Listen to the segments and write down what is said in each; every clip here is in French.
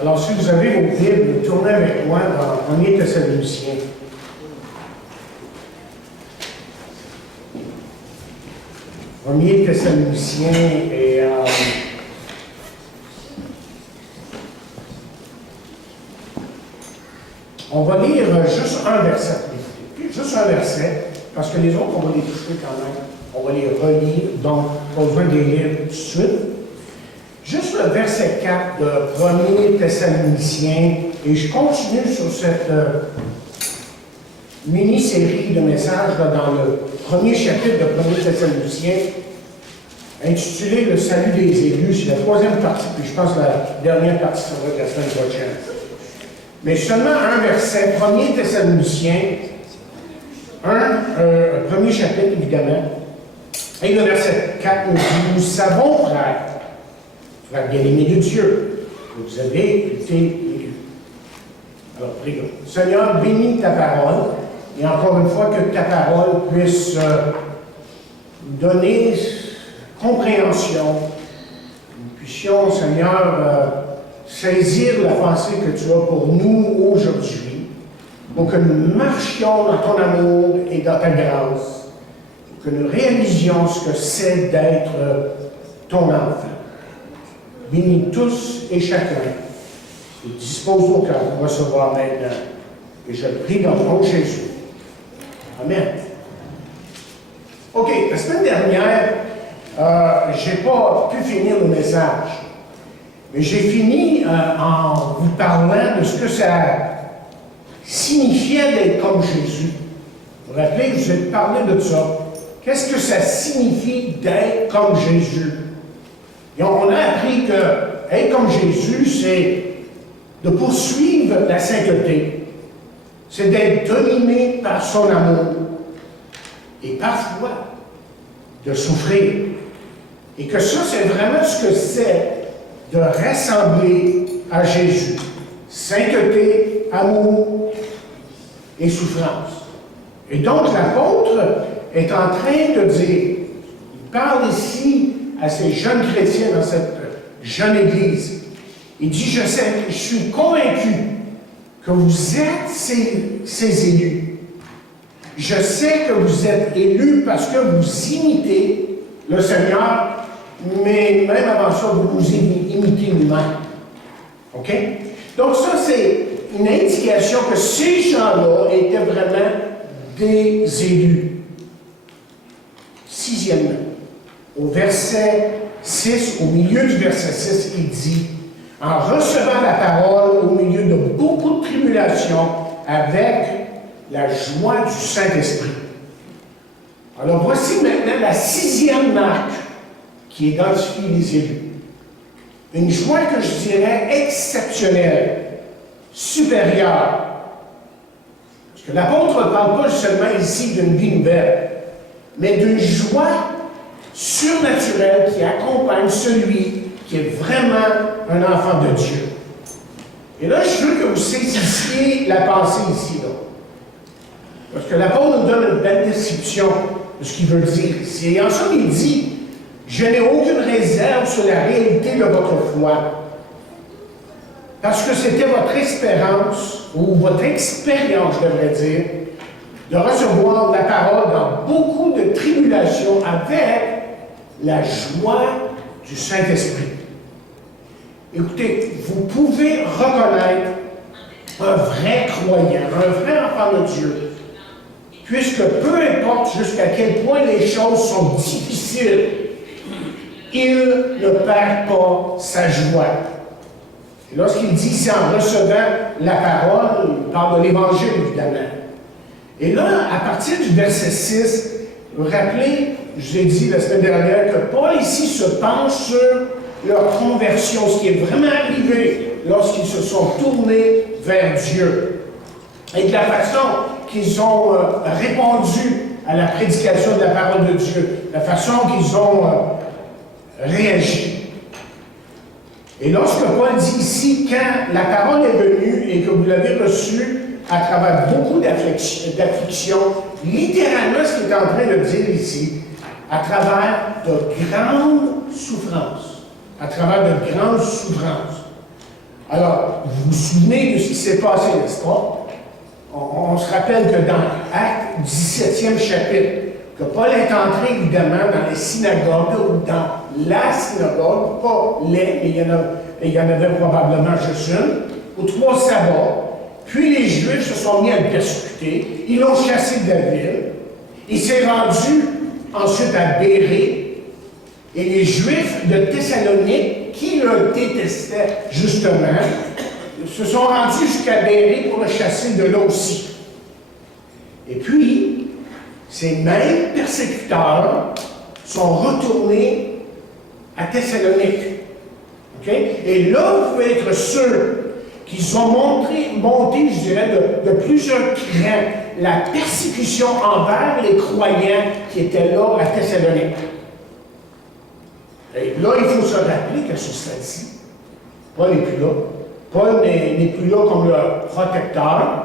Alors, si vous avez vos Bibles, tournez avec moi dans 1er Thessaloniciens. Premier Thessaloniciens et on va lire juste un verset. Juste un verset, parce que les autres, on va les toucher quand même. On va les relire, donc pas besoin de les lire tout de suite. Juste le verset 4 de 1er Thessaloniciens, et je continue sur cette mini-série de messages là, dans le premier chapitre de 1er Thessaloniciens, intitulé « Le salut des élus ». C'est la troisième partie, puis je pense que la dernière partie sera la semaine prochaine. Mais seulement un verset, 1er Thessaloniciens, premier chapitre évidemment, et le verset 4 nous dit « Nous savons, frères bien-aimés de Dieu, que vous avez été élus. » Alors, prions. Seigneur, bénis ta parole, et encore une fois, que ta parole puisse nous donner compréhension. Nous puissions, Seigneur, saisir la pensée que tu as pour nous aujourd'hui, pour que nous marchions dans ton amour et dans ta grâce, pour que nous réalisions ce que c'est d'être ton enfant. Bénis tous et chacun, et dispose nos cœurs pour recevoir maintenant. Et je le prie dans le nom de Jésus. Amen. OK, la semaine dernière, je n'ai pas pu finir le message. Mais j'ai fini en vous parlant de ce que ça signifiait d'être comme Jésus. Vous vous rappelez, je vous ai parlé de ça. Qu'est-ce que ça signifie d'être comme Jésus? Et on a appris que être comme Jésus, c'est de poursuivre la sainteté. C'est d'être dominé par son amour. Et parfois, de souffrir. Et que ça, c'est vraiment ce que c'est de ressembler à Jésus. Sainteté, amour et souffrance. Et donc, l'apôtre est en train de dire, il parle ici à ces jeunes chrétiens dans cette jeune église. Il dit, je suis convaincu que vous êtes ces élus. Je sais que vous êtes élus parce que vous imitez le Seigneur, mais même avant ça, vous vous imitez nous-mêmes. OK? Donc ça, c'est une indication que ces gens-là étaient vraiment des élus. Sixièmement, au verset 6, au milieu du verset 6, il dit « En recevant la parole au milieu de beaucoup de tribulations avec la joie du Saint-Esprit. » Alors voici maintenant la sixième marque qui identifie les élus. Une joie que je dirais exceptionnelle, supérieure. Parce que l'apôtre ne parle pas seulement ici d'une vie nouvelle, mais d'une joie surnaturelle qui accompagne celui qui est vraiment un enfant de Dieu. Et là, je veux que vous saisissiez la pensée ici, là. Parce que l'apôtre nous donne une belle description de ce qu'il veut dire ici. Et en somme, il dit, je n'ai aucune réserve sur la réalité de votre foi. Parce que c'était votre espérance, ou votre expérience, je devrais dire, de recevoir la parole dans beaucoup de tribulations avec la joie du Saint-Esprit. Écoutez, vous pouvez reconnaître un vrai croyant, un vrai enfant de Dieu, puisque peu importe jusqu'à quel point les choses sont difficiles, il ne perd pas sa joie. Et lorsqu'il dit c'est en recevant la parole, il parle de l'Évangile, évidemment. Et là, à partir du verset 6, vous vous rappelez, je vous ai dit la semaine dernière que Paul ici se penche sur leur conversion, ce qui est vraiment arrivé lorsqu'ils se sont tournés vers Dieu. Et de la façon qu'ils ont répondu à la prédication de la parole de Dieu, la façon qu'ils ont réagi. Et lorsque Paul dit ici, quand la parole est venue et que vous l'avez reçue à travers beaucoup d'afflictions, littéralement ce qu'il est en train de dire ici, à travers de grandes souffrances. À travers de grandes souffrances. Alors, vous vous souvenez de ce qui s'est passé, n'est-ce pas? On se rappelle que dans Actes 17e chapitre, que Paul est entré évidemment dans les synagogues, ou dans la synagogue, pas les, mais il y en avait probablement juste une, aux 3 sabbats. Puis les Juifs se sont mis à le persécuter, ils l'ont chassé de la ville, il s'est rendu ensuite à Bérée, et les Juifs de Thessalonique, qui le détestaient justement, se sont rendus jusqu'à Bérée pour le chasser de là aussi. Et puis, ces mêmes persécuteurs sont retournés à Thessalonique. Okay? Et là, vous pouvez être sûr qu'ils ont monté, je dirais, de plusieurs crans la persécution envers les croyants qui étaient là à Thessalonique. Et là, il faut se rappeler que sur celle-ci, Paul n'est plus là. Paul n'est plus là comme le protecteur,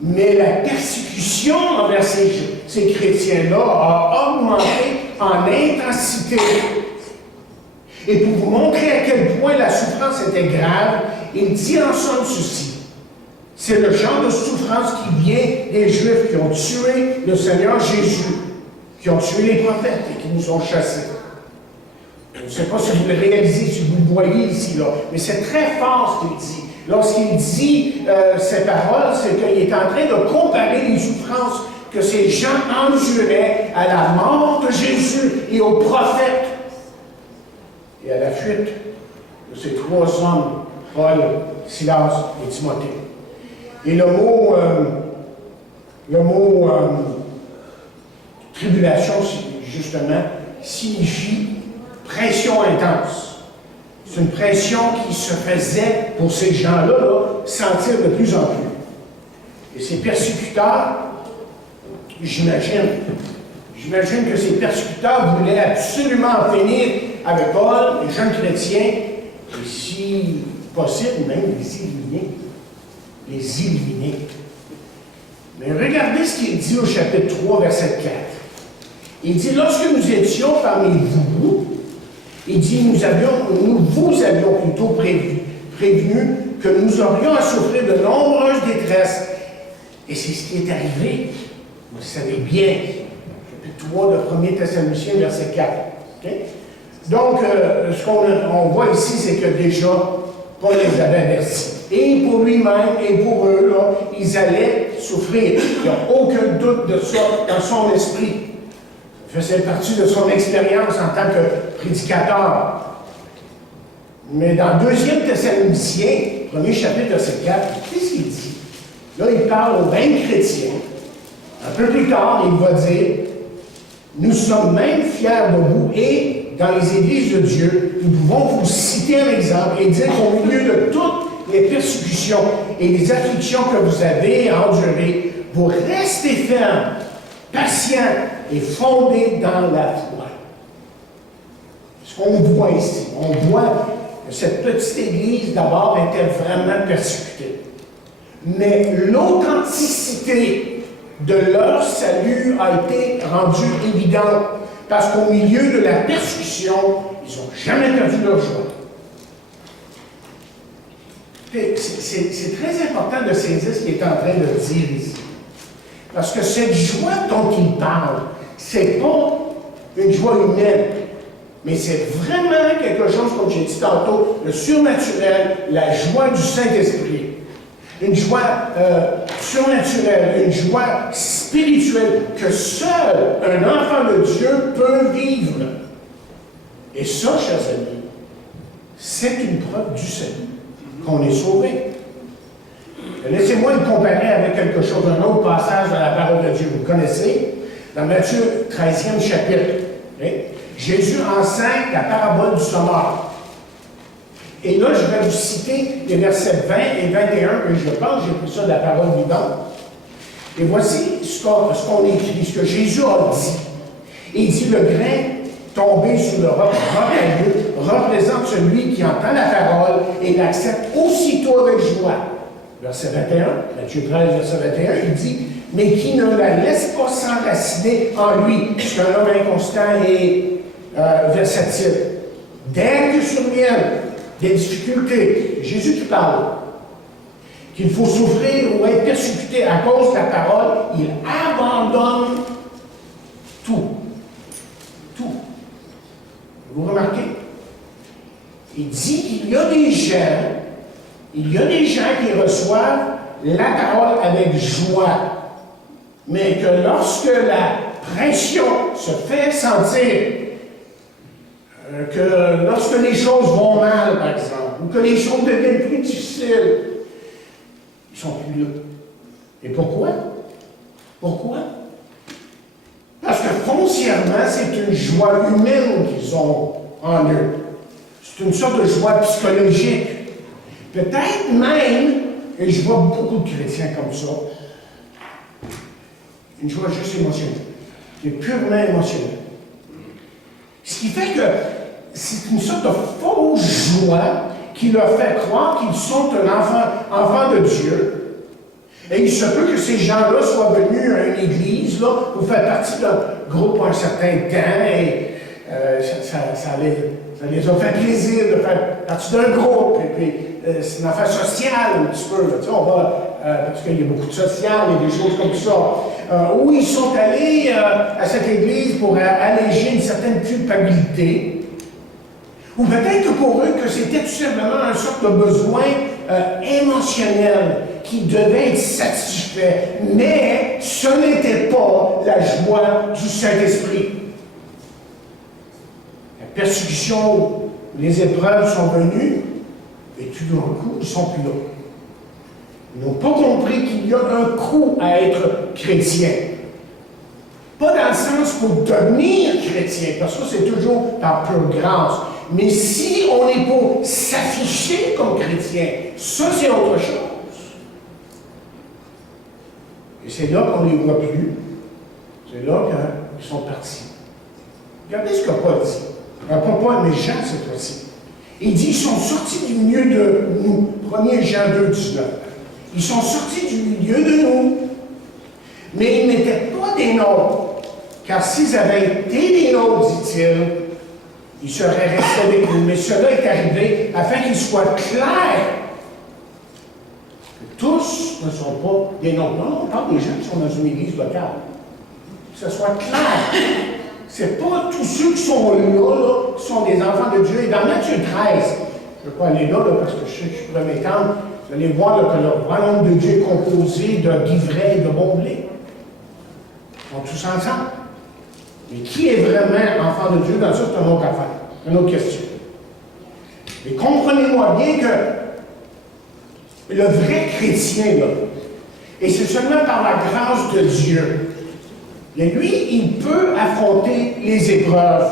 mais la persécution envers ces chrétiens-là a augmenté en intensité. Et pour vous montrer à quel point la souffrance était grave, il dit en somme ceci. C'est le genre de souffrance qui vient des Juifs qui ont tué le Seigneur Jésus, qui ont tué les prophètes et qui nous ont chassés. Je ne sais pas si vous le réalisez, si vous le voyez ici, là, mais c'est très fort ce qu'il dit. Lorsqu'il dit ces paroles, c'est qu'il est en train de comparer les souffrances que ces gens enduraient à la mort de Jésus et aux prophètes et à la fuite de ces 3 hommes, Paul, Silas et Timothée. Et le mot tribulation, justement, signifie pression intense. C'est une pression qui se faisait pour ces gens-là sentir de plus en plus. Et ces persécuteurs, j'imagine que ces persécuteurs voulaient absolument en finir avec Paul, les jeunes chrétiens, et si possible, même les éliminer. Les éliminer. Mais regardez ce qu'il dit au chapitre 3, verset 4. Il dit, lorsque nous étions parmi vous, il dit, nous vous avions plutôt prévenu que nous aurions à souffrir de nombreuses détresses. Et c'est ce qui est arrivé. Vous le savez bien. Chapitre 3 de 1er Thessaloniciens, verset 4. Okay? Donc, ce qu'on voit ici, c'est que déjà, Paul les avait avertis. Et pour lui-même et pour eux, là, ils allaient souffrir. Il n'y a aucun doute de ça dans son esprit. Ça faisait partie de son expérience en tant que prédicateur. Mais dans 2e Thessaloniciens, 1er chapitre, verset 4, qu'est-ce qu'il dit? Là, il parle aux mêmes chrétiens. Un peu plus tard, il va dire, nous sommes même fiers de vous et dans les églises de Dieu, nous pouvons vous citer un exemple et dire qu'au milieu de toutes les persécutions et les afflictions que vous avez endurées, vous restez fermes, patients et fondés dans la foi. Ce qu'on voit ici, on voit que cette petite église, d'abord, était vraiment persécutée. Mais l'authenticité de leur salut a été rendue évidente, parce qu'au milieu de la persécution, ils n'ont jamais perdu leur joie. C'est très important de saisir ce qu'il est en train de dire ici. Parce que cette joie dont il parle, c'est pas une joie humaine, mais c'est vraiment quelque chose, comme j'ai dit tantôt, le surnaturel, la joie du Saint-Esprit. Une joie surnaturelle, une joie spirituelle que seul un enfant de Dieu peut vivre. Et ça, chers amis, c'est une preuve du salut, qu'on est sauvé. Laissez-moi le comparer avec quelque chose, un autre passage dans la parole de Dieu. Vous connaissez, dans Matthieu 13e chapitre, Jésus enseigne la parabole du sommeur. Et là, je vais vous citer les versets 20 et 21, et je pense que j'ai pris ça de la parole vivante. Et voici ce qu'on écrit, ce que Jésus a dit. Il dit, le grain tombé sur le roc rocailleux représente celui qui entend la parole et l'accepte aussitôt avec joie. Verset 21, Matthieu 13, verset 21, il dit, mais qui ne la laisse pas s'enraciner en lui, puisqu'un homme inconstant et versetile. Dès que surviennent des difficultés. Jésus qui parle. Qu'il faut souffrir ou être persécuté à cause de la parole, il abandonne tout. Tout. Vous remarquez? Il dit qu'il y a des gens qui reçoivent la parole avec joie, mais que lorsque la pression se fait sentir, que lorsque les choses vont mal, par exemple, ou que les choses deviennent plus difficiles, ils sont plus là. Et pourquoi? Pourquoi? Parce que foncièrement, c'est une joie humaine qu'ils ont en eux. C'est une sorte de joie psychologique. Peut-être même, et je vois beaucoup de chrétiens comme ça, une joie juste émotionnelle, qui est purement émotionnelle. Ce qui fait que c'est une sorte de fausse joie qui leur fait croire qu'ils sont un enfant de Dieu. Et il se peut que ces gens-là soient venus à une église là, pour faire partie d'un groupe pour un certain temps, et ça les a fait plaisir de faire partie d'un groupe, et puis c'est une affaire sociale un petit peu, là, tu sais, on va, parce qu'il y a beaucoup de social et des choses comme ça, où ils sont allés à cette église pour alléger une certaine culpabilité, ou peut-être que pour eux, que c'était tout simplement une sorte de besoin émotionnel qui devait être satisfait, mais ce n'était pas la joie du Saint-Esprit. La persécution, les épreuves sont venues, et tout d'un coup, ils ne sont plus là. Ils n'ont pas compris qu'il y a un coût à être chrétien. Pas dans le sens pour devenir chrétien, parce que c'est toujours par pure grâce. Mais si on est pour s'afficher comme chrétien, ça c'est autre chose. Et c'est là qu'on ne les voit plus. C'est là qu'ils sont partis. Regardez ce que Paul dit. Paul est méchant cette fois-ci. Il dit, ils sont sortis du milieu de nous. 1 Jean 2, 19. Ils sont sortis du milieu de nous. Mais ils n'étaient pas des nôtres. Car s'ils avaient été des nôtres, dit-il, ils seraient restés avec nous. Mais cela est arrivé afin qu'il soit clair que tous ne sont pas des nôtres. Non, on parle des gens qui sont dans une église locale. Que ce soit clair. C'est pas tous ceux qui sont là, qui sont des enfants de Dieu. Et dans Matthieu 13, je ne vais pas aller là, parce que je sais que je pourrais m'étendre, vous allez voir là, que le royaume de Dieu est composé de d'ivraie et de bon blé. Ils sont tous ensemble. Mais qui est vraiment enfant de Dieu? Dans ça, c'est une autre affaire, une autre question. Mais comprenez-moi bien que le vrai chrétien, là, et c'est seulement par la grâce de Dieu, et lui, il peut affronter les épreuves.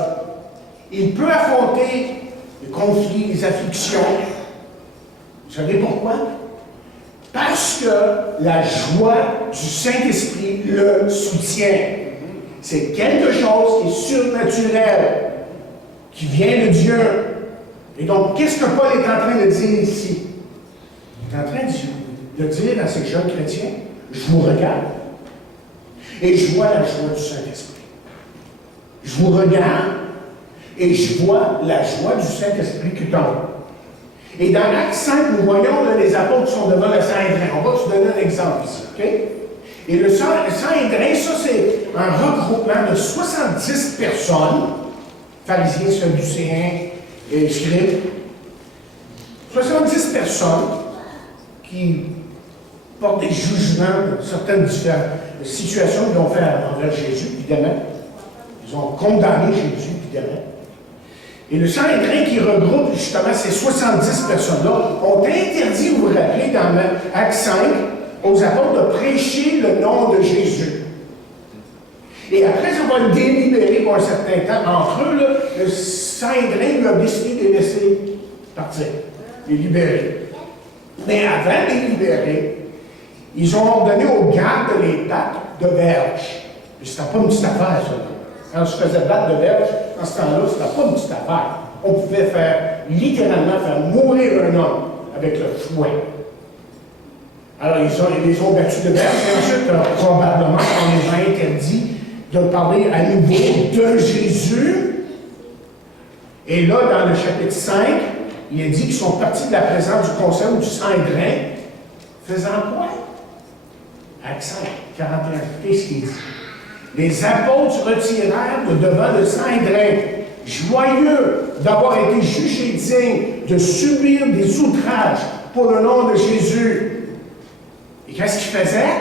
Il peut affronter les conflits, les afflictions. Vous savez pourquoi? Parce que la joie du Saint-Esprit le soutient. C'est quelque chose qui est surnaturel, qui vient de Dieu. Et donc, qu'est-ce que Paul est en train de dire ici? Il est en train de dire à ces jeunes chrétiens, je vous regarde. Et je vois la joie du Saint-Esprit. Je vous regarde et je vois la joie du Saint-Esprit qui tombe. Et dans Actes 5, nous voyons là, les apôtres qui sont devant le Saint-Hédrin. On va se donner un exemple ici, OK? Et le Saint-Hédrin, ça c'est un regroupement de 70 personnes, pharisiens, sadducéens et scribes. 70 personnes qui portent des jugements de certaines différentes situations qu'ils ont fait envers Jésus, évidemment. Ils ont condamné Jésus, évidemment. Et le Saint-Hédrin qui regroupe justement ces 70 personnes-là ont interdit, vous vous rappelez, dans Actes 5, aux apôtres de prêcher le nom de Jésus. Et après avoir délibéré pour un certain temps entre eux, là, le Saint-Hédrin lui a décidé de les laisser partir, les libérer. Mais avant de les libérer, ils ont ordonné aux gardes de les battre de verge. Et c'était pas une petite affaire, ça. Quand on se faisait battre de verge, en ce temps-là, c'était pas une petite affaire. On pouvait littéralement faire mourir un homme avec le fouet. Alors, ils les ont battus de verge, et ensuite, probablement, on les a interdit de parler à nouveau de Jésus. Et là, dans le chapitre 5, il a dit qu'ils sont partis de la présence du conseil ou du Sanhédrin, faisant quoi? Acte 5, 41. Qu'est-ce qu'il dit? Les apôtres se retirèrent de devant le Sanhédrin, joyeux d'avoir été jugés dignes de subir des outrages pour le nom de Jésus. Et qu'est-ce qu'ils faisaient?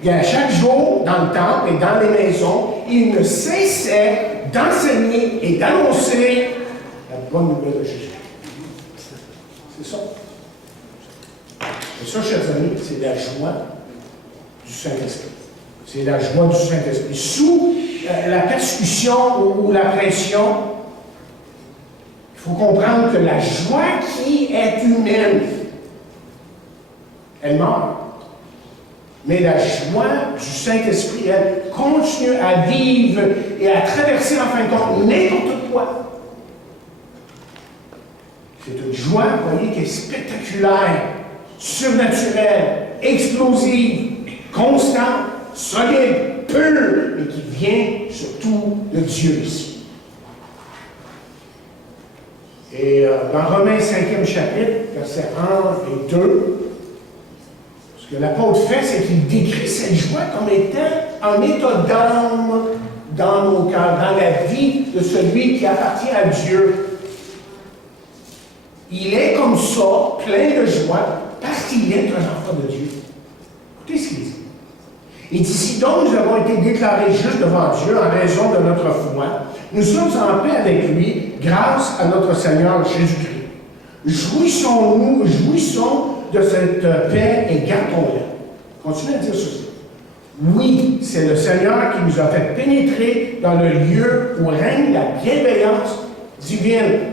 Bien, chaque jour, dans le temple et dans les maisons, ils ne cessaient d'enseigner et d'annoncer la bonne nouvelle de Jésus. C'est ça. Et ça, chers amis, c'est la joie du Saint-Esprit. C'est la joie du Saint-Esprit. Sous la persécution ou la pression, il faut comprendre que la joie qui est humaine, elle meurt. Mais la joie du Saint-Esprit, elle continue à vivre et à traverser, en fin de compte, n'importe quoi. C'est une joie, vous voyez, qui est spectaculaire, surnaturelle, explosive, constante, solide, pure, mais qui vient surtout de Dieu ici. Et dans Romains 5e chapitre, versets 1 et 2, ce que l'apôtre fait, c'est qu'il décrit cette joie comme étant un état d'âme dans nos cœurs, dans la vie de celui qui appartient à Dieu. Il est comme ça, plein de joie, parce qu'il est un enfant de Dieu. Écoutez ce qu'il dit. Il dit, si donc nous avons été déclarés justes devant Dieu en raison de notre foi, nous sommes en paix avec lui grâce à notre Seigneur Jésus-Christ. Jouissons de cette paix et gardons-la. Continuez à dire ceci. Oui, c'est le Seigneur qui nous a fait pénétrer dans le lieu où règne la bienveillance divine.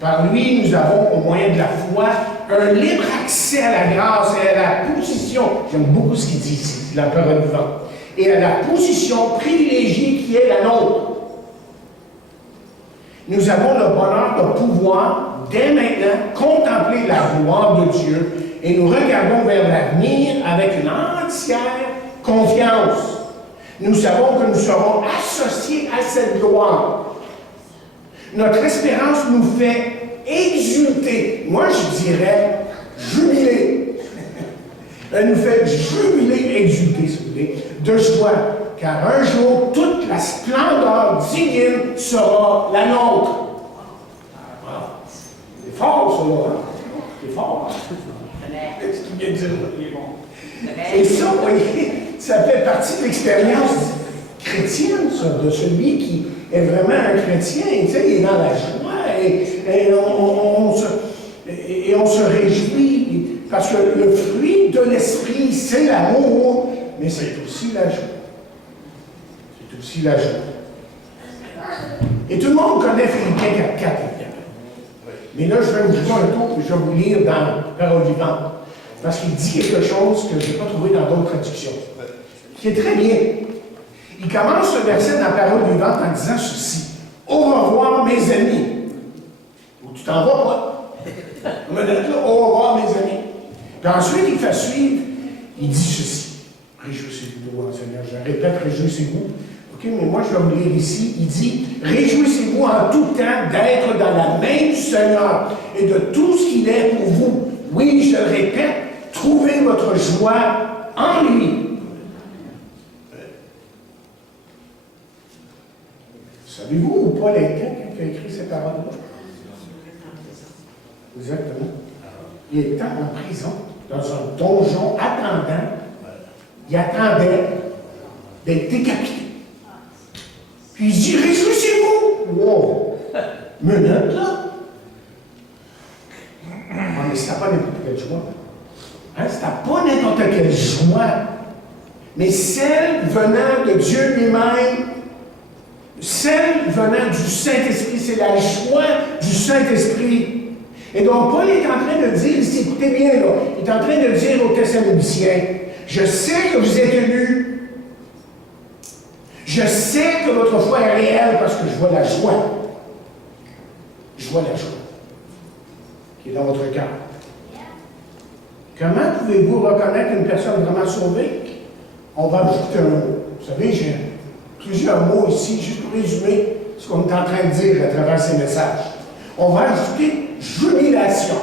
Par lui, nous avons, au moyen de la foi, un libre accès à la grâce et à la position, j'aime beaucoup ce qu'il dit ici, la parole vivante, et à la position privilégiée qui est la nôtre. Nous avons le bonheur de pouvoir, dès maintenant, contempler la gloire de Dieu et nous regardons vers l'avenir avec une entière confiance. Nous savons que nous serons associés à cette gloire. Notre espérance nous fait exulter. Moi, je dirais jubiler. Elle nous fait jubiler, exulter, si vous voulez, de joie. Car un jour, toute la splendeur divine sera la nôtre. Wow. C'est fort, ça, là. Hein? C'est fort. Ce qu'il vient de dire, il est bon. Et ça, vous voyez, ça fait partie de l'expérience chrétienne, ça, de celui qui est vraiment un chrétien. Tu sais, il est dans la joie et on se réjouit. Parce que le fruit de l'esprit, c'est l'amour, mais c'est aussi la joie. C'est aussi la joie. Et tout le monde connaît Philippiens 4.4. Mais là, je vais vous faire un tour et je vais vous lire dans Parole vivante. Parce qu'il dit quelque chose que je n'ai pas trouvé dans d'autres traductions. Qui est très bien. Il commence le verset dans Parole vivante en disant ceci. Au revoir, mes amis. Où tu t'en vas, moi? On va dire là, au revoir, mes amis. Puis ensuite, il fait suivre, il dit ceci. Réjouissez-vous devant le Seigneur. Je répète, réjouissez-vous. OK, mais moi, je vais vous lire ici. Il dit, réjouissez-vous en tout temps d'être dans la main du Seigneur et de tout ce qu'il est pour vous. Oui, je le répète, trouvez votre joie en lui. Savez-vous où Paul était quand il a écrit ces paroles-là? Exactement. Il était en prison, dans un donjon, attendant. Il attendait d'être décapité. Puis il dit, réjouissez-vous! Wow! Minute, là! Ah, mais c'était pas n'importe quelle joie. Hein? C'était pas n'importe quelle joie. Mais celle venant de Dieu lui-même, celle venant du Saint-Esprit, c'est la joie du Saint-Esprit. Et donc, Paul est en train de dire, ici, écoutez bien, là, il est en train de dire aux Thessaloniciens, je sais que vous êtes élus, je sais que votre foi est réelle parce que je vois la joie. Je vois la joie qui est dans votre cœur. Comment pouvez-vous reconnaître une personne vraiment sauvée? On va ajouter un mot. Vous savez, j'ai plusieurs mots ici, juste pour résumer ce qu'on est en train de dire à travers ces messages. On va ajouter jubilation.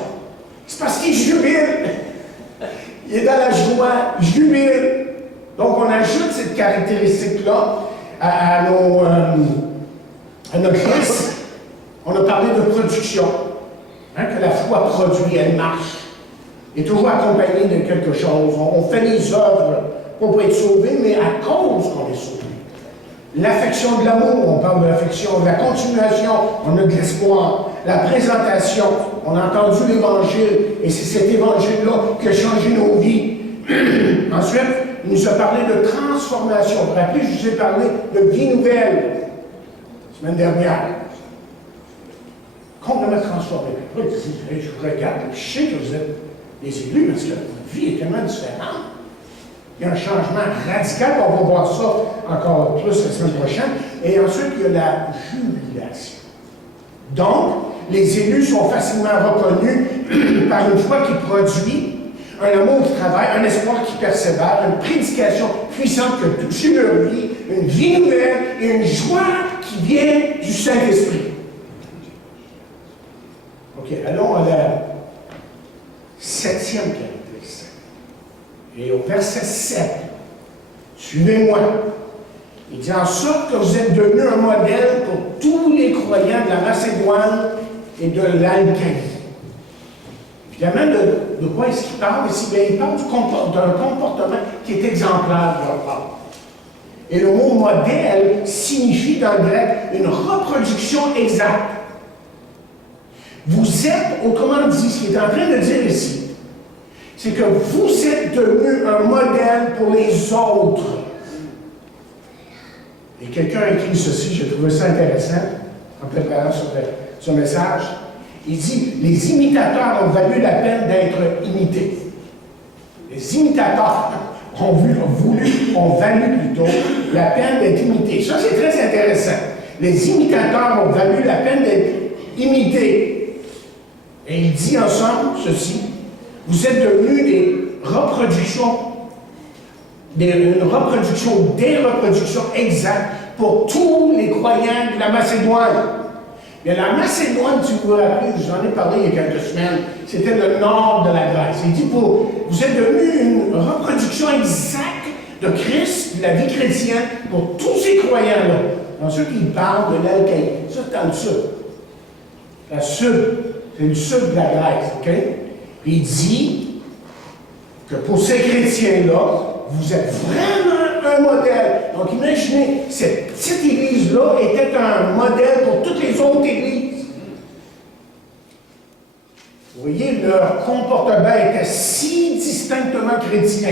C'est parce qu'il jubile. Il est dans la joie, jubile. Donc, on ajoute cette caractéristique-là à notre liste. On a parlé de production, hein, que la foi produit, elle marche, est toujours accompagnée de quelque chose. On fait des œuvres pour être sauvé, mais à cause qu'on est sauvé. L'affection de l'amour, on parle de l'affection, la continuation, on a de l'espoir. La présentation, on a entendu l'Évangile, et c'est cet Évangile-là qui a changé nos vies. Ensuite, il nous a parlé de transformation. Vous vous rappelez, je vous ai parlé de vie nouvelle la semaine dernière. Complètement transformé. Après, je regarde, je sais que vous êtes des élus, parce que votre vie est tellement différente. Il y a un changement radical, on va voir ça encore plus la semaine prochaine. Et ensuite, il y a la jubilation. Donc, les élus sont facilement reconnus par une foi qui produit, un amour qui travaille, un espoir qui persévère, une prédication puissante qui a touché leur vie, une vie nouvelle et une joie qui vient du Saint-Esprit. OK, allons à la 7e caractéristique. Et au verset 7, suivez-moi. Il dit en sorte que vous êtes devenus un modèle pour tous les croyants de la Macédoine et de l'Achaïe. Évidemment, de quoi est-ce qu'il parle ici? Bien, il parle d'un comportement qui est exemplaire de leur part. Et le mot modèle signifie dans le grec une reproduction exacte. Vous êtes, autrement dit, ce qu'il est en train de dire ici, c'est que vous êtes devenu un modèle pour les autres. Et quelqu'un a écrit ceci, j'ai trouvé ça intéressant, en préparant ce message. Il dit, les imitateurs ont valu la peine d'être imités. Les imitateurs ont valu plutôt la peine d'être imités. Ça, c'est très intéressant. Les imitateurs ont valu la peine d'être imités. Et il dit ensemble ceci, vous êtes devenus des reproductions des reproductions exactes pour tous les croyants de la Macédoine. Mais la Macédoine, si vous vous rappelez, j'en ai parlé il y a quelques semaines, c'était le nord de la Grèce. Il dit, vous êtes devenus une reproduction exacte de Christ, de la vie chrétienne, pour tous ces croyants-là. Ensuite, il parle de l'Achaïe. Ça, c'est dans le sud. La sud, c'est le sud de la Grèce, OK? Puis il dit que pour ces chrétiens-là, vous êtes vraiment un modèle. Donc, imaginez, cette petite église-là était un modèle pour toutes les autres églises. Vous voyez, leur comportement était si distinctement chrétien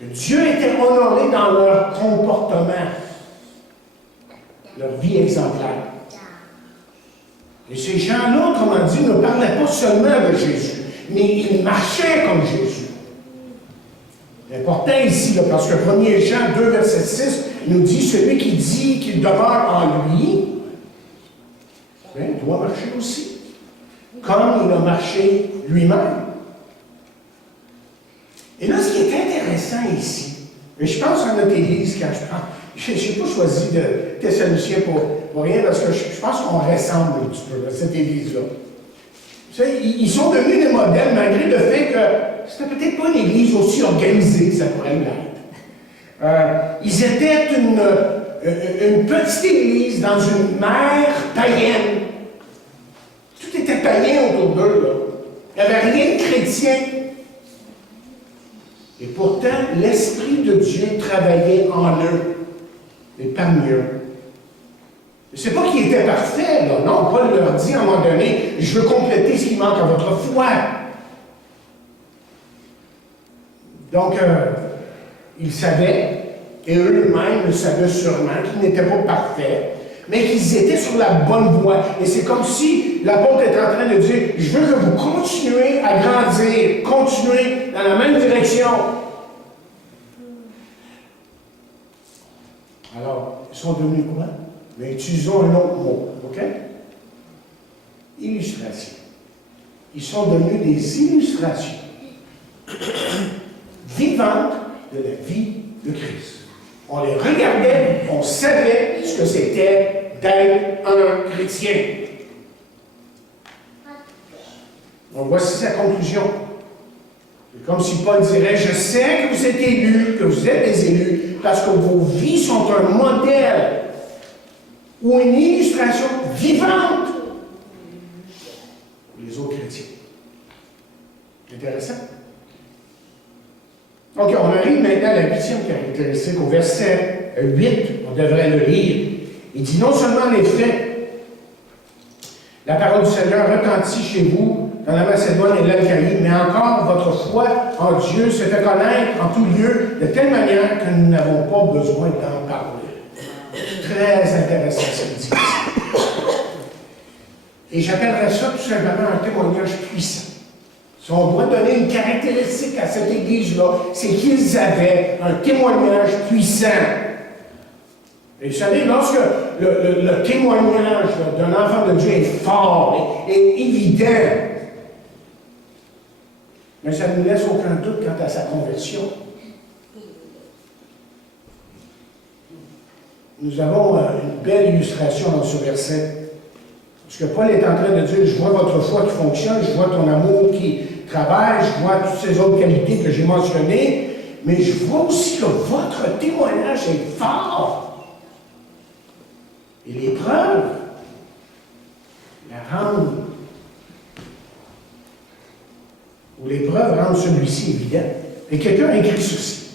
que Dieu était honoré dans leur comportement, leur vie exemplaire. Et ces gens-là, autrement dit, ne parlaient pas seulement de Jésus, mais ils marchaient comme Jésus. L'important ici, là, parce que 1er Jean 2, verset 6, nous dit, celui qui dit qu'il demeure en lui, bien, doit marcher aussi, comme il a marché lui-même. Et là, ce qui est intéressant ici, et je pense à notre Église, quand je n'ai pas choisi de Thessaloniciens pour rien, parce que je pense qu'on ressemble un petit peu à cette Église-là. Vous savez, ils sont devenus des modèles, malgré le fait que c'était peut-être pas une Église aussi organisée que ça pourrait l'être. Ils étaient une petite Église dans une mer païenne. Tout était païen autour d'eux, là. Il n'y avait rien de chrétien. Et pourtant, l'Esprit de Dieu travaillait en eux et parmi eux. C'est pas qu'ils étaient parfaits, là. Non, Paul leur dit à un moment donné, je veux compléter ce qui manque à votre foi. Donc, ils savaient, et eux-mêmes le savaient sûrement, qu'ils n'étaient pas parfaits, mais qu'ils étaient sur la bonne voie. Et c'est comme si l'apôtre était en train de dire, je veux que vous continuez à grandir, continuez dans la même direction. Alors, ils sont devenus quoi? Mais utilisons un autre mot, OK? Illustration. Ils sont devenus des illustrations vivantes de la vie de Christ. On les regardait, on savait ce que c'était d'être un chrétien. Donc voici sa conclusion. C'est comme si Paul dirait, je sais que vous êtes élus, que vous êtes des élus, parce que vos vies sont un modèle ou une illustration vivante pour les autres chrétiens. Intéressant. Ok, on arrive maintenant à la 8e caractéristique, au verset 8, on devrait le lire. Il dit, non seulement en effet, la parole du Seigneur retentit chez vous, dans la Macédoine et l'Achaïe, mais encore votre foi en Dieu se fait connaître en tout lieu, de telle manière que nous n'avons pas besoin d'en parler. Très intéressant ce qu'il dit ici. Et j'appellerais ça tout simplement un témoignage puissant. Si on doit donner une caractéristique à cette Église-là, c'est qu'ils avaient un témoignage puissant. Et vous savez, lorsque le témoignage d'un enfant de Dieu est fort, est évident, mais ça ne nous laisse aucun doute quant à sa conversion. Nous avons une belle illustration dans ce verset. Parce que Paul est en train de dire, je vois votre foi qui fonctionne, je vois ton amour qui travaille, je vois toutes ces autres qualités que j'ai mentionnées, mais je vois aussi que votre témoignage est fort. Et l'épreuve la rendent, ou l'épreuve rend celui-ci évident. Et quelqu'un a écrit ceci.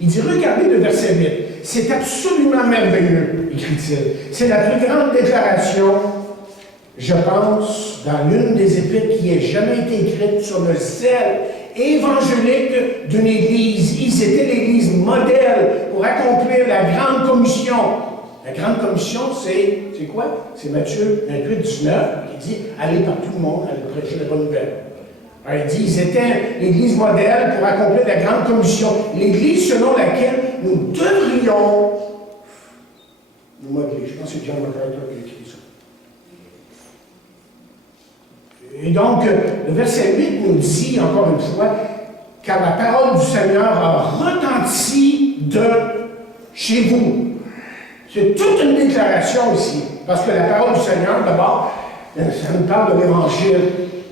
Il dit, regardez le verset 8. C'est absolument merveilleux, écrit-il. C'est la plus grande déclaration, je pense, dans l'une des épîtres qui ait jamais été écrite sur le zèle évangélique d'une Église. Ils étaient l'Église modèle pour accomplir la grande commission. La grande commission, c'est quoi? C'est Matthieu 28, 19, qui dit « Allez par tout le monde, allez prêcher la bonne nouvelle ». Il dit, ils étaient l'Église modèle pour accomplir la grande commission. L'Église selon laquelle nous devrions nous modeler. Je pense que c'est John MacArthur qui a écrit ça. Et donc, le verset 8 nous dit, encore une fois, car la parole du Seigneur a retenti de chez vous. C'est toute une déclaration ici. Parce que la parole du Seigneur, d'abord, ça nous parle de l'Évangile,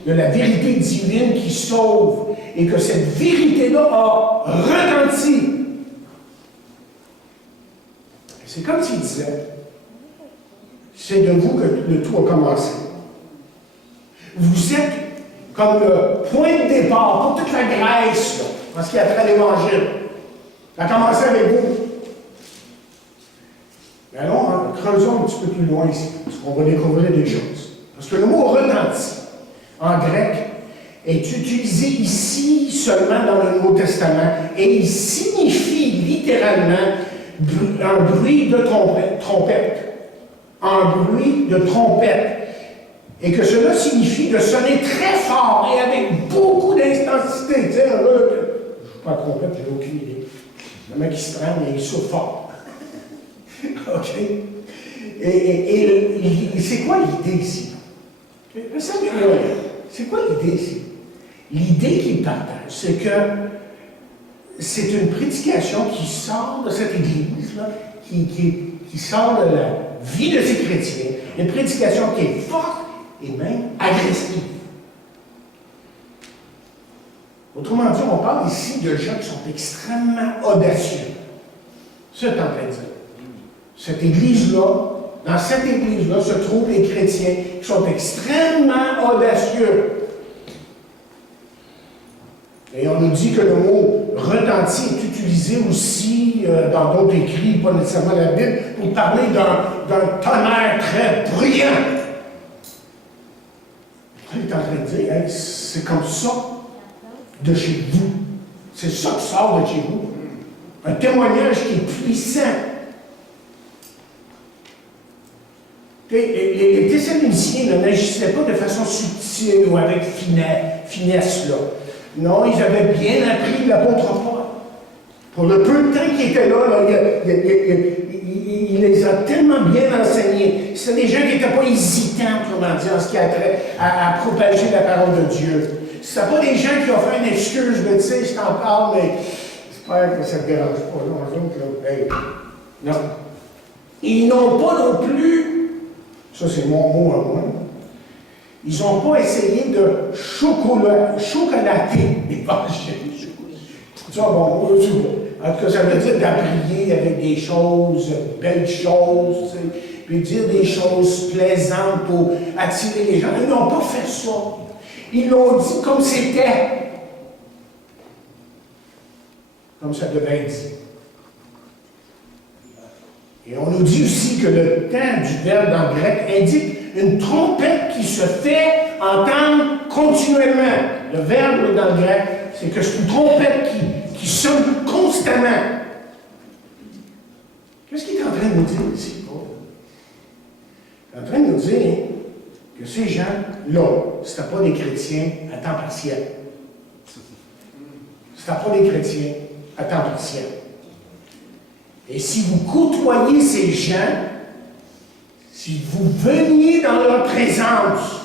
de la vérité divine qui sauve, et que cette vérité-là a retenti. C'est comme s'il disait, c'est de vous que le tout a commencé. Vous êtes comme le point de départ pour toute la Grèce, là, en ce qui a trait à l'Évangile. Ça a commencé avec vous. Mais allons, creusons un petit peu plus loin ici, parce qu'on va découvrir des choses. Parce que le mot retenti, en grec, est utilisé ici seulement dans le Nouveau Testament, et il signifie littéralement un bruit de trompette. Un bruit de trompette. Et que cela signifie de sonner très fort et avec beaucoup d'intensité. Tu sais, je ne joue pas de trompette, j'ai aucune idée. Le mec qui se tremble et il souffle fort. OK? Et c'est quoi l'idée ici? C'est quoi l'idée ici? L'idée qu'il partage, c'est que c'est une prédication qui sort de cette Église-là, qui sort de la vie de ces chrétiens, une prédication qui est forte et même agressive. Autrement dit, on parle ici de gens qui sont extrêmement audacieux. C'est en train de dire. Cette Église-là, dans cette Église-là, se trouvent les chrétiens qui sont extrêmement audacieux. Et on nous dit que le mot retenti est utilisé aussi dans d'autres écrits, pas nécessairement la Bible, pour parler d'un tonnerre très bruyant. Il est en train de dire, hey, c'est comme ça de chez vous. C'est ça qui sort de chez vous. Un témoignage qui est puissant. Les Thessaloniciens n'agissaient pas de façon subtile ou avec finesse, là. Non, ils avaient bien appris l'apôtre Paul. Pour le peu de temps qu'il était là, il les a tellement bien enseignés. C'est des gens qui n'étaient pas hésitants, autrement dit, en ce qui a trait à propager la parole de Dieu. Ce pas des gens qui ont fait une excuse, mais tu sais, je t'en parle, mais j'espère que ça ne te dérange pas. Là, hey. Non. Ils n'ont pas non plus, ça c'est mon mot à moi, Ils n'ont pas essayé de chocolater l'Évangile. Ça, bon, en tout cas, ça veut dire d'appuyer avec des choses, belles choses, puis dire des choses plaisantes pour attirer les gens. Ils n'ont pas fait ça. Ils l'ont dit comme c'était. Comme ça devait être dit. Et on nous dit aussi que le temps du verbe en grec indique une trompette qui se fait entendre continuellement. Le verbe dans le grec, c'est que c'est une trompette qui sonne constamment. Qu'est-ce qu'il est en train de nous dire ici, Paul? Il est en train de nous dire que ces gens-là, ce n'étaient pas des chrétiens à temps partiel. Ce n'étaient pas des chrétiens à temps partiel. Et si vous côtoyez ces gens, si vous veniez dans leur présence,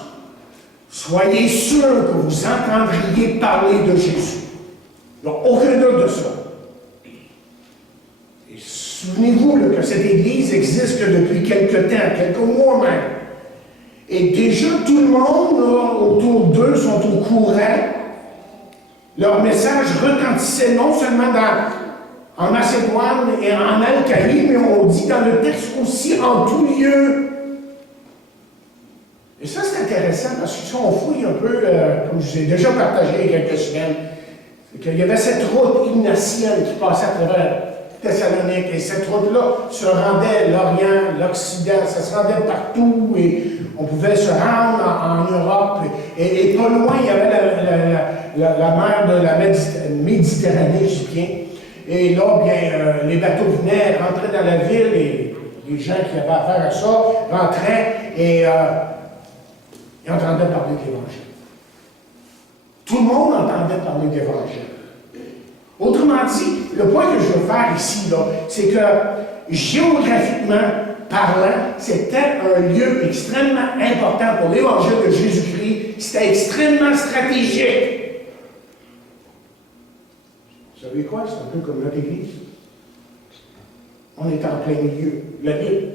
soyez sûr que vous entendriez parler de Jésus. Il n'y a aucun doute de ça. Et souvenez-vous là, que cette Église existe que depuis quelque temps, quelques mois même. Et déjà, tout le monde là, autour d'eux sont au courant. Leur message retentissait non seulement en Macédoine et en Achaïe, mais on dit dans le texte aussi en tout lieu. Et ça, c'est intéressant parce que si on fouille un peu, comme je vous ai déjà partagé il y a quelques semaines, c'est qu'il y avait cette route ignatienne qui passait à travers Thessalonique, et cette route-là se rendait l'Orient, l'Occident, ça se rendait partout, et on pouvait se rendre en Europe, et pas loin, il y avait la mer de la Méditerranée, je dis bien. Et là, bien, les bateaux venaient, rentraient dans la ville, et les gens qui avaient affaire à ça rentraient, et ils entendaient parler de l'Évangile. Tout le monde entendait parler de l'Évangile. Autrement dit, le point que je veux faire ici, là, c'est que géographiquement parlant, c'était un lieu extrêmement important pour l'Évangile de Jésus-Christ. C'était extrêmement stratégique. Vous savez quoi? C'est un peu comme notre Église. On est en plein milieu, la Bible.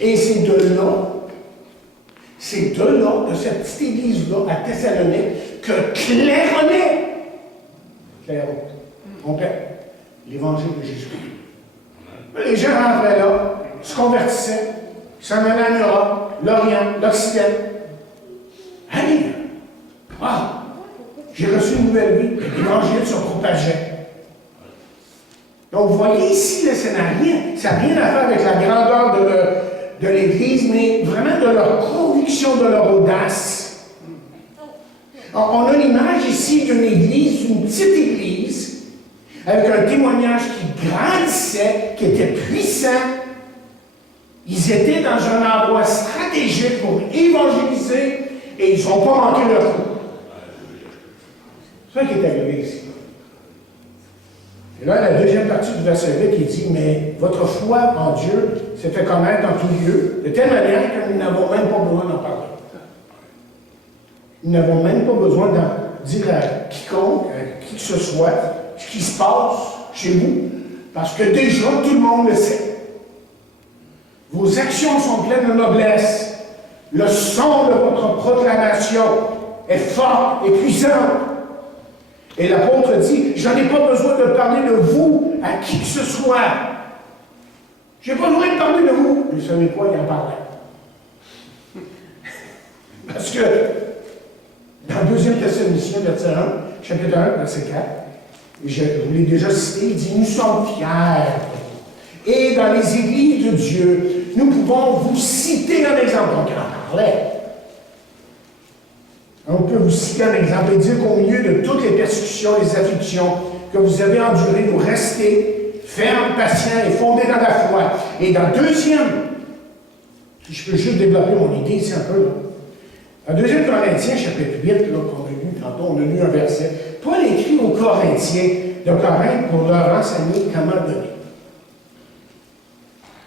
Et c'est de là, de cette petite église-là, à Thessalonique, que claironnait l'Évangile de Jésus-Christ. Les gens rentraient là, se convertissaient, s'en allaient en Europe, l'Orient, l'Occident. Allez! Wow! J'ai reçu une nouvelle vie, l'Évangile se propageait. Donc, vous voyez ici, là, ça n'a rien à faire avec la grandeur de l'Église, mais vraiment de leur conviction, de leur audace. On a l'image ici d'une Église, une petite Église, avec un témoignage qui grandissait, qui était puissant. Ils étaient dans un endroit stratégique pour évangéliser et ils n'ont pas manqué leur coup. C'est ça qui est arrivé ici. Et là, la deuxième partie du verset 8, il dit, mais votre foi en Dieu s'est fait connaître en tout lieu, de telle manière que nous n'avons même pas besoin d'en parler. Nous n'avons même pas besoin d'en dire à quiconque, à qui que ce soit, ce qui se passe chez vous, parce que déjà, tout le monde le sait. Vos actions sont pleines de noblesse. Le son de votre proclamation est fort et puissant. Et l'apôtre dit, je n'en ai pas besoin de parler de vous à qui que ce soit. Je n'ai pas besoin de parler de vous. Vous savez quoi, il en parlait. Parce que, dans 2 Thessaloniciens, chapitre 1, verset 4, je vous l'ai déjà cité, il dit, nous sommes fiers. Et dans les églises de Dieu, nous pouvons vous citer un exemple. Donc, il en parlait. On peut vous citer un exemple et dire qu'au milieu de toutes les persécutions, les afflictions que vous avez endurées, vous restez ferme, patient et fondé dans la foi. Et dans si je peux juste développer mon idée ici un peu, là. Dans 2 Corinthiens, chapitre 8, là, qu'on a lu tantôt, on a lu un verset. Paul écrit aux Corinthiens de Corinthe pour leur enseigner comment donner.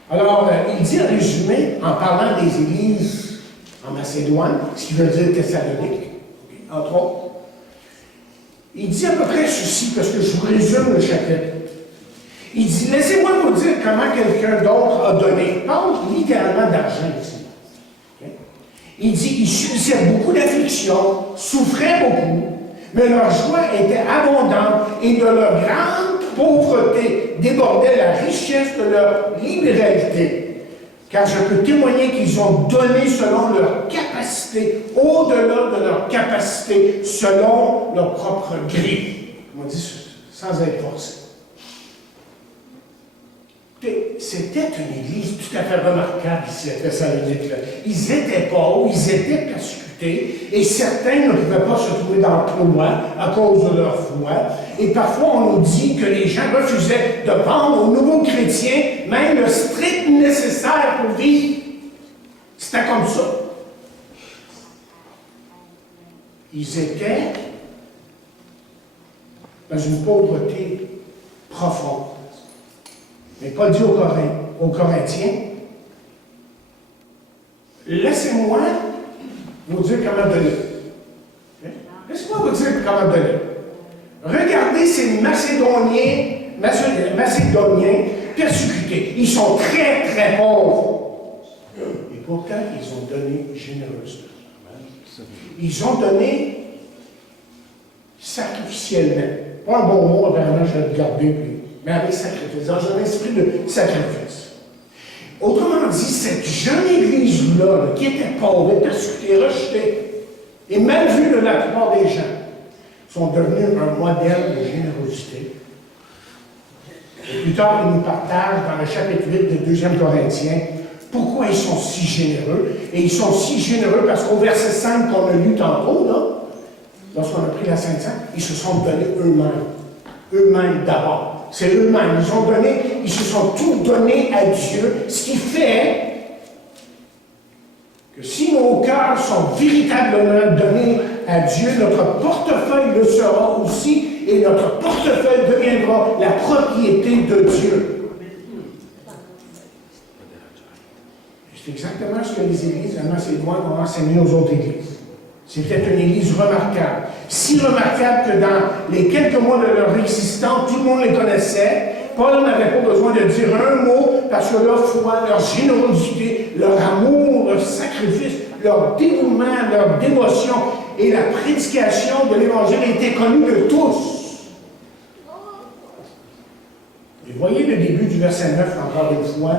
Alors, il dit en résumé, en parlant des églises en Macédoine, ce qui veut dire Thessalonique, entre autres, il dit à peu près ceci, parce que je vous résume le chapitre. Il dit, laissez-moi vous dire comment quelqu'un d'autre a donné. Il parle littéralement d'argent ici. Okay? Il dit, ils subissaient beaucoup d'afflictions, souffraient beaucoup, mais leur joie était abondante et de leur grande pauvreté débordait la richesse de leur libéralité. Car je peux témoigner qu'ils ont donné selon leur capacité, au-delà de leur capacité, selon leur propre gré. On dit sans être forcé. C'était une église tout à fait remarquable ici à Thessalonique. Ils étaient pauvres, ils étaient persécutés, et certains ne pouvaient pas se trouver dans le cloître à cause de leur foi. Et parfois, on nous dit que les gens refusaient de vendre aux nouveaux chrétiens même le strict nécessaire pour vivre. C'était comme ça. Ils étaient dans une pauvreté profonde. Mais Paul dit aux Corinthiens, laissez-moi vous dire comment donner. Laissez-moi vous dire comment donner. Regardez ces Macédoniens persécutés. Ils sont très, très pauvres. Et pourtant, ils ont donné généreusement. Ils ont donné sacrificiellement. Pas un bon mot, apparemment, je vais le garder, mais avec sacrifice, dans un esprit de sacrifice. Autrement dit, cette jeune église-là, qui était pauvre, persécutée, rejetée, et mal vue de la plupart des gens, sont devenus un modèle de générosité. Et plus tard, il nous partage dans le chapitre 8 de 2 Corinthiens pourquoi ils sont si généreux. Et ils sont si généreux parce qu'au verset 5 qu'on a lu tantôt, là, lorsqu'on a pris la Sainte Seine, ils se sont donnés eux-mêmes. Eux-mêmes d'abord. C'est eux-mêmes. Ils se sont tout donnés à Dieu, ce qui fait que si nos cœurs sont véritablement donnés à Dieu, notre portefeuille le sera aussi, et notre portefeuille deviendra la propriété de Dieu. C'est exactement ce que les églises de Macédoine ont enseigné aux autres églises. C'était une église remarquable. Si remarquable que dans les quelques mois de leur existence, tout le monde les connaissait. Paul n'avait pas besoin de dire un mot parce que leur foi, leur générosité, leur amour, leur sacrifice, leur dévouement, leur dévotion et la prédication de l'Évangile étaient connus de tous. Et voyez le début du verset 9, encore une fois.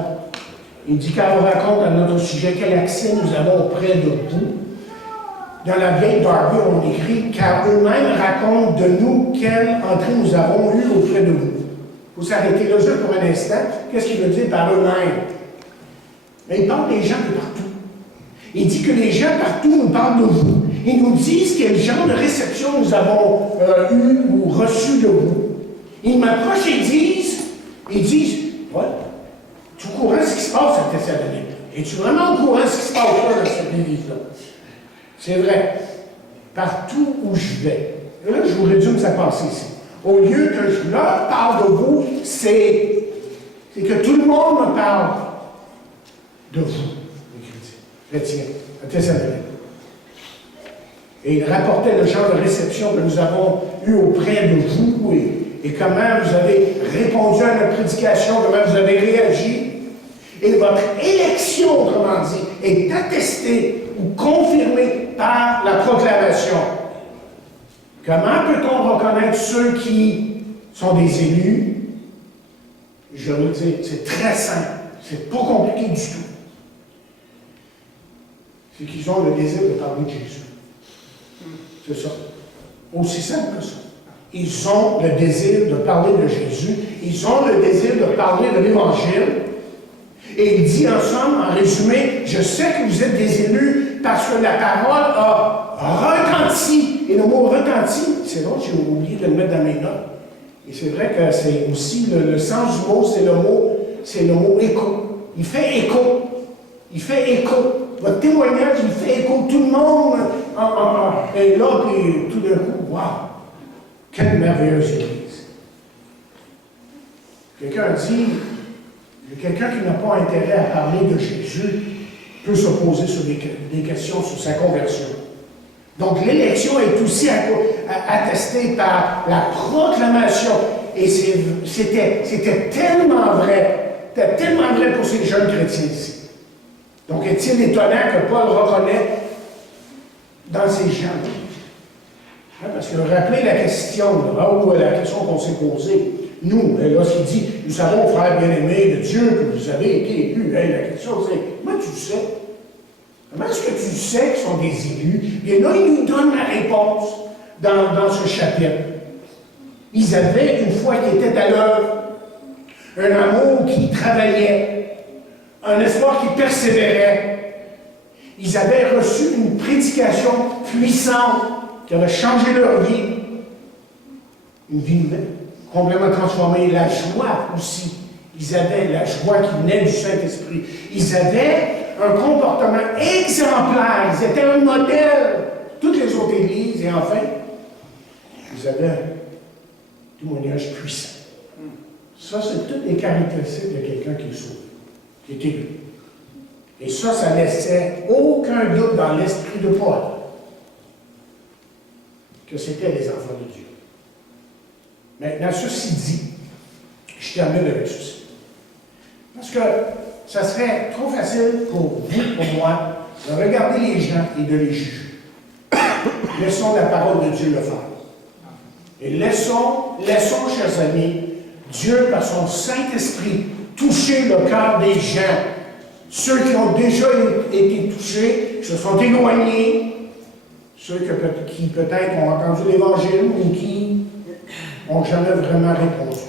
Il dit car on raconte à notre sujet quel accès nous avons auprès de vous. Dans la vieille Darby, on écrit car eux-mêmes racontent de nous quelle entrée nous avons eue auprès de vous. Il faut s'arrêter là juste pour un instant. Qu'est-ce qu'il veut dire par eux-mêmes? Mais il parle des gens de partout. Il dit que les gens partout nous parlent de vous. Ils nous disent quel genre de réception nous avons eu ou reçu de vous. Ils m'approchent et disent, ouais, tu es au courant de ce qui se passe à Thessalonique? Es-tu vraiment au courant de ce qui se passe là dans cette église-là? C'est vrai. Partout où je vais. Et là, je vous résume sa pensée ici. Au lieu que je leur parle de vous, c'est que tout le monde me parle de vous, les chrétiens, à Thessalonique. Et il rapportait le genre de réception que nous avons eu auprès de vous et comment vous avez répondu à notre prédication, comment vous avez réagi. Et votre élection, autrement dit, est attestée ou confirmée par la proclamation. Comment peut-on reconnaître ceux qui sont des élus? Je vais vous dire, c'est très simple. C'est pas compliqué du tout. C'est qu'ils ont le désir de parler de Jésus. C'est ça. Aussi simple que ça. Ils ont le désir de parler de Jésus. Ils ont le désir de parler de l'Évangile. Et il dit en somme, en résumé, je sais que vous êtes des élus parce que la parole a retenti. Et le mot retenti, c'est drôle, j'ai oublié de le mettre dans mes notes. Et c'est vrai que c'est aussi le sens du mot, c'est le mot écho. Il fait écho. Il fait écho. Votre témoignage, il fait écho. Tout le monde est là, puis tout d'un coup, waouh! Quelle merveilleuse église! Quelqu'un dit, quelqu'un qui n'a pas intérêt à parler de Jésus peut se poser sur des questions sur sa conversion. Donc l'élection est aussi attestée par la proclamation. Et c'était tellement vrai. C'était tellement vrai pour ces jeunes chrétiens ici. Donc est-il étonnant que Paul reconnaît dans ces gens. Hein, parce que rappelez la question, là, ou la question qu'on s'est posée. Nous, lorsqu'il dit, nous savons, frères bien-aimés de Dieu, que vous avez été élus. La question, c'est, comment tu le sais? Comment est-ce que tu sais qu'ils sont des élus? Et là, il nous donne la réponse dans ce chapitre. Ils avaient une foi qui était à l'œuvre, un amour qui travaillait, un espoir qui persévérait. Ils avaient reçu une prédication puissante qui avait changé leur vie, une vie complètement transformée, la joie aussi. Ils avaient la joie qui venait du Saint-Esprit. Ils avaient un comportement exemplaire. Ils étaient un modèle. Toutes les autres églises, et enfin, ils avaient un témoignage puissant. Ça, c'est toutes les caractéristiques de quelqu'un qui est sauvé, qui est élu. Et ça laissait aucun doute dans l'esprit de Paul que c'était les enfants de Dieu. Maintenant, ceci dit, je termine avec ceci. Parce que ça serait trop facile pour vous, pour moi, de regarder les gens et de les juger. Laissons la parole de Dieu le faire. Et laissons, chers amis, Dieu, par son Saint-Esprit, toucher le cœur des gens. Ceux qui ont déjà été touchés, qui se sont éloignés, ceux qui peut-être ont entendu l'Évangile ou qui n'ont jamais vraiment répondu.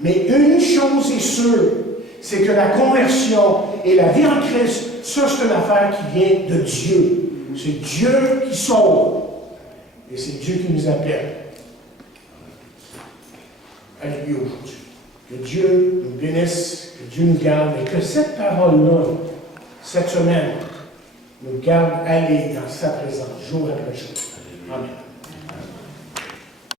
Mais une chose est sûre, c'est que la conversion et la vie en Christ, ça c'est une affaire qui vient de Dieu. C'est Dieu qui sauve. Et c'est Dieu qui nous appelle à lui aujourd'hui. Que Dieu nous bénisse, que Dieu nous garde et que cette parole-là, cette semaine, nous garde aller dans sa présence, jour après jour. Amen.